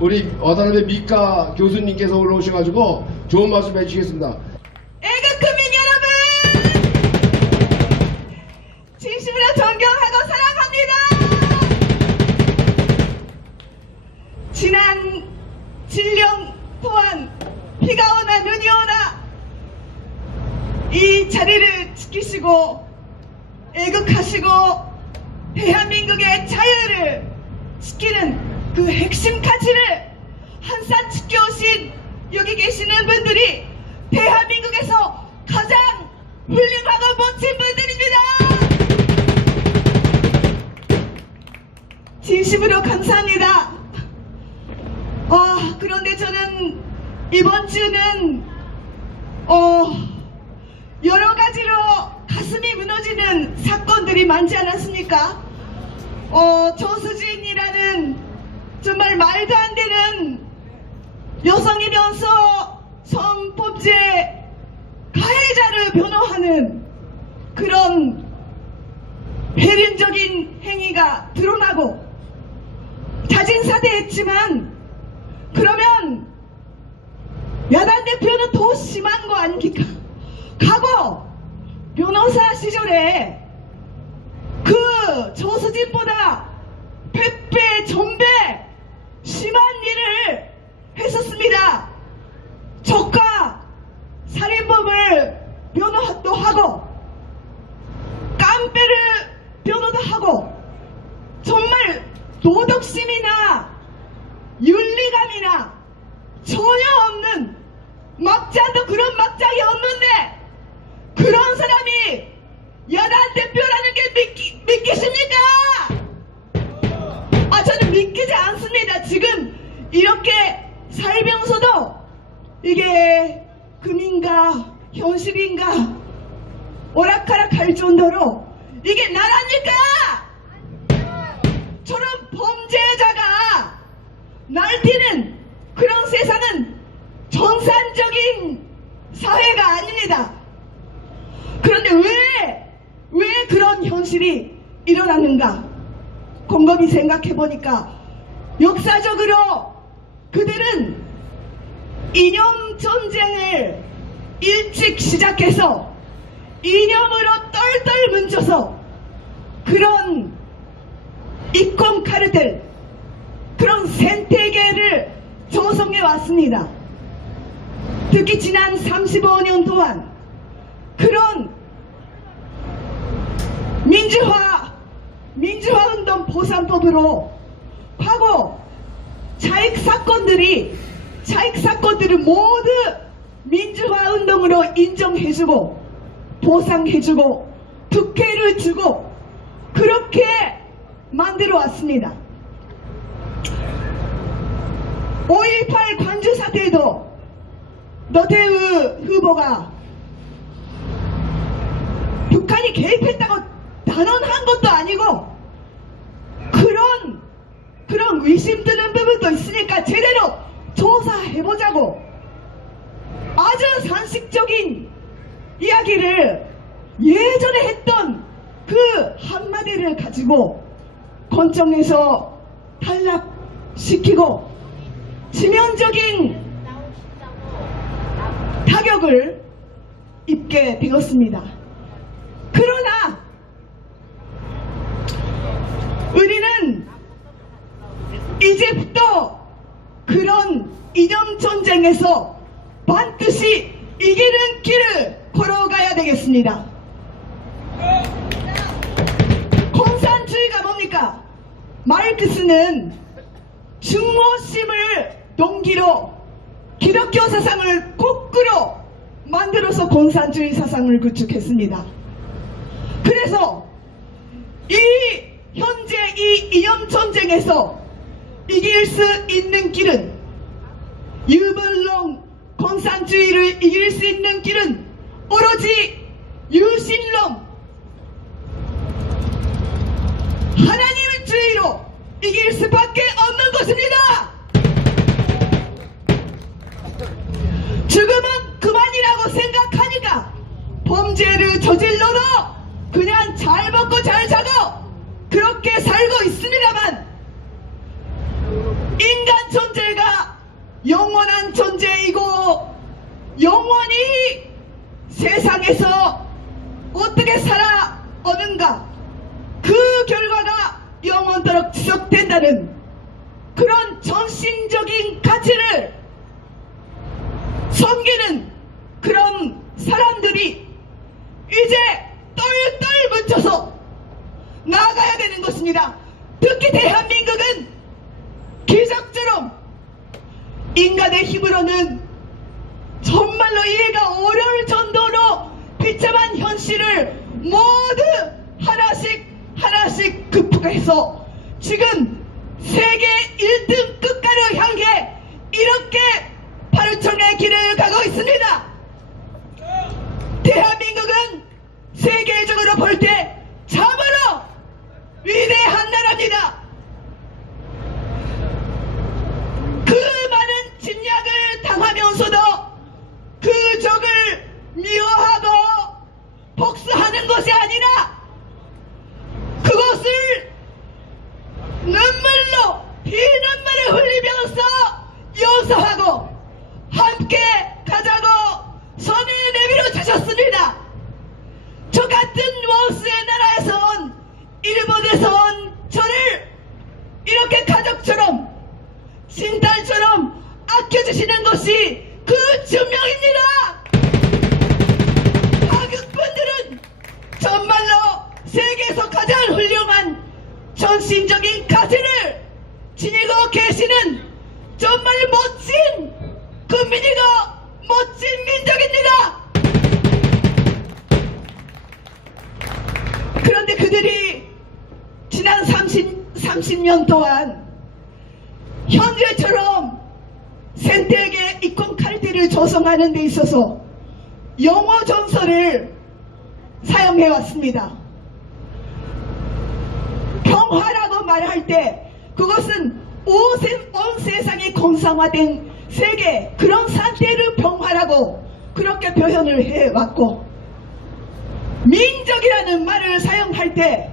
우리 어단업의 미카 교수님께서 올라오셔가지고 좋은 말씀 해주시겠습니다. 애국국민 여러분, 진심으로 존경하고 사랑합니다. 지난 질령 또한 비가 오나 눈이 오나 이 자리를 지키시고 애국하시고 대한민국의 자유를 지키는 그 핵심 가치를 항상 지켜오신 여기 계시는 분들이 대한민국에서 가장 훌륭하고 멋진 분들입니다. 진심으로 감사합니다. 그런데 저는 이번 주는 여러 가지로 가슴이 무너지는 사건들이 많지 않았습니까? 조수진이라는 정말 말도 안 되는 여성이면서 성범죄 가해자를 변호하는 그런 배륜적인 행위가 드러나고 자진사퇴했지만 그러면 야당 대표는 더 심한 거 아닙니까? 과거 변호사 시절에 그 조수진보다 100배, 1000배 심한 일을 했었습니다. 저가 살인범을 변호도 하고 깡패를 변호도 하고 정말 도덕심이나 윤리감이나 전혀 없는 막장도 그런 막장이 없는데 그런 사람이 야당 대표라는 게 믿기십니까? 저는 믿기지 않습니다. 지금 이렇게 살면서도 이게 금인가 현실인가 오락가락할 정도로 이게 나라입니까? 저런 범죄자가 날뛰는 그런 세상은 정상적인 사회가 아닙니다. 그런데 왜 그런 현실이 일어났는가? 곰곰이 생각해보니까 역사적으로 그들은 이념전쟁을 일찍 시작해서 이념으로 똘똘 뭉쳐서 그런 이권 카르텔 그런 생태계를 조성해 왔습니다. 특히 지난 35년 동안 그런 민주화운동 보상법으로 과거 자익사건들을 모두 민주화운동으로 인정해주고 보상해주고 특혜를 주고 그렇게 만들어 왔습니다. 5.18 광주 사태에도 노태우 후보가 북한이 개입했다고 단언한 것도 아니고 그런 의심 드는 부분도 있으니까 제대로 조사해보자고 아주 상식적인 이야기를 예전에 했던 그 한마디를 가지고 권총에서 탈락시키고 치명적인 타격을 입게 되었습니다. 그러나 우리는 이제부터 그런 이념전쟁에서 반드시 이기는 길을 걸어가야 되겠습니다. 공산주의가 뭡니까? 마르크스는 증오심을 동기로 기독교 사상을 거꾸로 만들어서 공산주의 사상을 구축했습니다. 그래서 현재 이 이념전쟁에서 이길 수 있는 길은 유물론 공산주의를 이길 수 있는 길은 오로지 유신론 하나님주의로 이길 수밖에 없는 것입니다. 죽음은 그만이라고 생각하니까 범죄를 저질러도 그냥 잘 먹고 잘 자고 그렇게 살고 있습니다만 인간 존재가 존재이고 영원히 세상에서 어떻게 살아오는가, 그 결과가 영원토록 지속된다는 그런 전신적인 가치를 섬기는 그런 사람들이 이제 똘똘 뭉쳐서 나아가야 되는 것입니다. 특히 대한민국은 기적처럼 인간의 힘으로는 정말로 이해가 어려울 정도로 비참한 현실을 모두 하나씩 극복해서 지금 세계 1등 끝가를 향해 이렇게 파루청의 길을 가고 있습니다. 대한민국은 세계적으로 볼 때 참으로 위대한 나라입니다. 그 많은 침략을 당하면서도 그 적을 미워하고 복수하는 것이 아니라 그것을 눈물로 피눈물을 흘리면서 용서하고 함께 가자고 손을 내밀어 주셨습니다. 저 같은 원수의 나라에서 온, 일본에서 온 저를 이렇게 가족처럼 신딸처럼 아껴주시는 것이 그 증명입니다. 한국분들은 정말로 세계에서 가장 훌륭한 전신적인 가치를 지니고 계시는 정말 멋진 국민이고 멋진 민족입니다. 그런데 그들이 지난 30년 동안 현재처럼 생태계 이권 카르텔을 조성하는 데 있어서 영어 정서를 사용해 왔습니다. 평화라고 말할 때 그것은 온 세상이 공상화된 세계, 그런 상태를 평화라고 그렇게 표현을 해왔고, 민족이라는 말을 사용할 때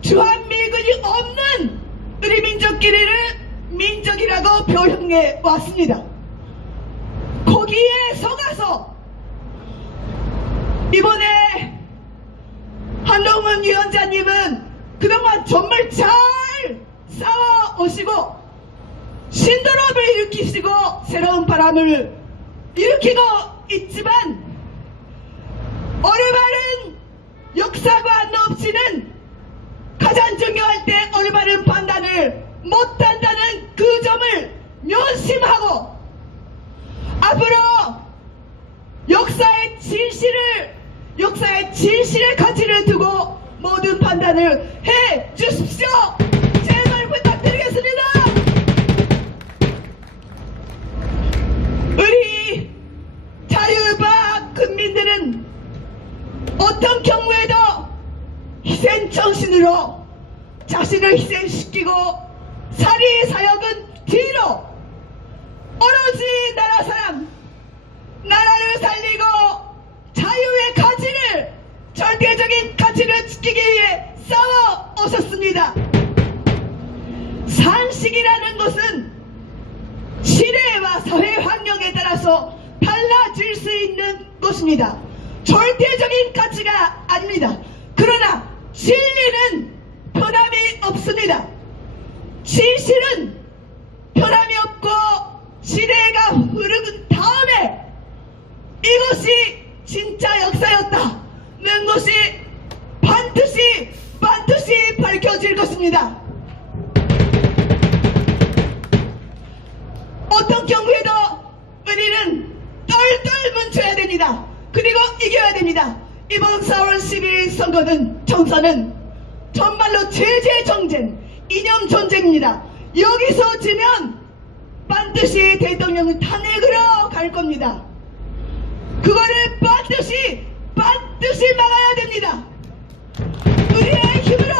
주한미군이 없는 우리 민족끼리를 민족이라고 표현해 왔습니다. 거기에 속아서 이번에 한동훈 위원장님은 그동안 정말 잘 싸워오시고 신드롬을 일으키시고 새로운 바람을 일으키고 있지만 올바른 역사관 없이는 가장 중요할 때 올바른 판단을 못한다는 그 점을 명심하고 앞으로 역사의 진실의 가치를 두고 모든 판단을 해 주십시오. 제발 부탁드리겠습니다. 우리 자유바 국민들은 어떤 경우에도 희생정신으로 자신을 희생시키고 사리사욕은 뒤로 오로지 나라 사람, 나라를 살리고 자유의 가치를, 절대적인 가치를 지키기 위해 싸워 오셨습니다. 상식이라는 것은 시대와 사회 환경에 따라서 달라질 수 있는 것입니다. 절대적인 가치가 아닙니다. 그러나 진리는 변함이 없습니다. 진실은 변함이 없고 시대가 흐른 다음에 이것이 진짜 역사였다는 것이 반드시 밝혀질 것입니다. 어떤 경우에도 우리는 똘똘 뭉쳐야 됩니다. 그리고 이겨야 됩니다. 이번 4월 11일 정선은 정말로 제재정쟁, 이념전쟁입니다. 여기서 지면 반드시 대통령은 탄핵으로 갈 겁니다. 그거를 반드시 막아야 됩니다. 우리의 힘으로